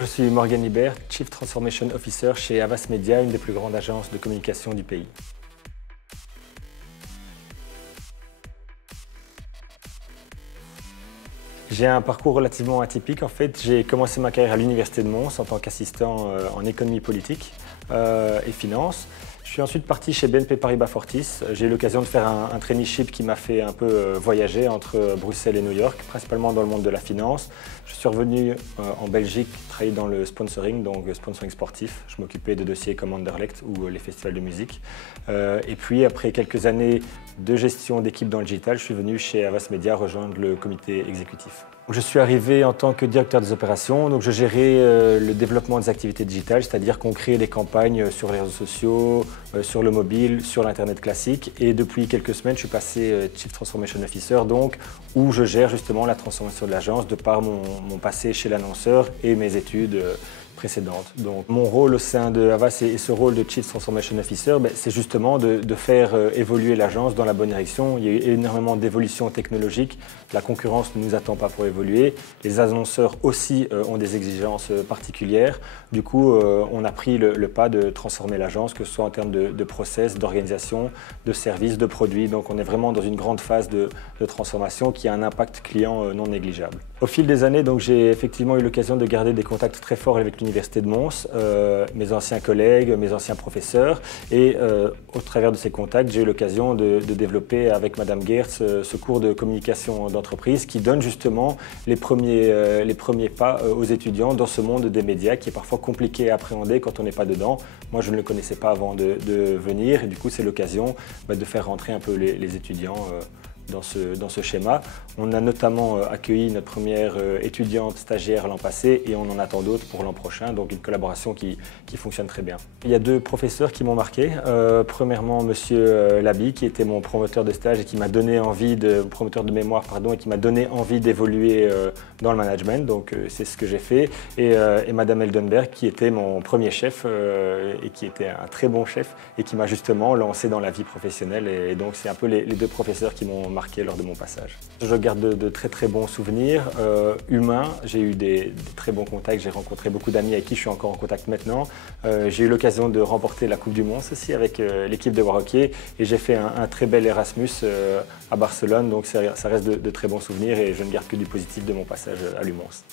Je suis Morgan Hibert, Chief Transformation Officer chez Havas Media, une des plus grandes agences de communication du pays. J'ai un parcours relativement atypique. En fait, j'ai commencé ma carrière à l'Université de Mons en tant qu'assistant en économie politique et finance. Je suis ensuite parti chez BNP Paribas Fortis. J'ai eu l'occasion de faire un traineeship qui m'a fait un peu voyager entre Bruxelles et New York, principalement dans le monde de la finance. Je suis revenu en Belgique travailler dans le sponsoring, donc sponsoring sportif. Je m'occupais de dossiers comme Anderlecht ou les festivals de musique. Et puis, après quelques années de gestion d'équipe dans le digital, je suis venu chez Havas Media rejoindre le comité exécutif. Je suis arrivé en tant que directeur des opérations, donc je gérais le développement des activités digitales, c'est-à-dire qu'on créait des campagnes sur les réseaux sociaux, sur le mobile, sur l'internet classique. Et depuis quelques semaines, je suis passé Chief Transformation Officer, donc où je gère justement la transformation de l'agence de par mon passé chez l'annonceur et mes études précédentes. Donc mon rôle au sein de Havas et ce rôle de Chief Transformation Officer, c'est justement de faire évoluer l'agence dans la bonne direction. Il y a eu énormément d'évolutions technologiques. La concurrence ne nous attend pas pour évoluer. Les annonceurs aussi ont des exigences particulières. Du coup, on a pris le pas de transformer l'agence, que ce soit en termes de process, d'organisation, de services, de produits. Donc on est vraiment dans une grande phase de transformation qui a un impact client non négligeable. Au fil des années, j'ai effectivement eu l'occasion de garder des contacts très forts avec l'Université de Mons, mes anciens collègues, mes anciens professeurs. Et au travers de ces contacts, j'ai eu l'occasion de développer avec Madame Geertz ce cours de communication d'entreprise qui donne justement les premiers pas aux étudiants dans ce monde des médias qui est parfois compliqué à appréhender quand on n'est pas dedans. Moi, je ne le connaissais pas avant de venir et du coup, c'est l'occasion de faire rentrer un peu les étudiants dans ce schéma. On a notamment accueilli notre première étudiante stagiaire l'an passé et on en attend d'autres pour l'an prochain, donc une collaboration qui fonctionne très bien. Il y a deux professeurs qui m'ont marqué. Premièrement, Monsieur Labi, qui était mon promoteur de stage et qui m'a donné envie promoteur de mémoire, pardon, et qui m'a donné envie d'évoluer dans le management, donc c'est ce que j'ai fait. Et Madame Eldenberg, qui était mon premier chef et qui était un très bon chef et qui m'a justement lancé dans la vie professionnelle. Et donc c'est un peu les deux professeurs qui m'ont marqué lors de mon passage. Je garde de très très bons souvenirs humains. J'ai eu des très bons contacts. J'ai rencontré beaucoup d'amis avec qui je suis encore en contact maintenant. J'ai eu l'occasion de remporter la Coupe du Monde aussi avec l'équipe de Warhockey et j'ai fait un très bel Erasmus à Barcelone. Donc ça reste de très bons souvenirs et je ne garde que du positif de mon passage à l'UMONS.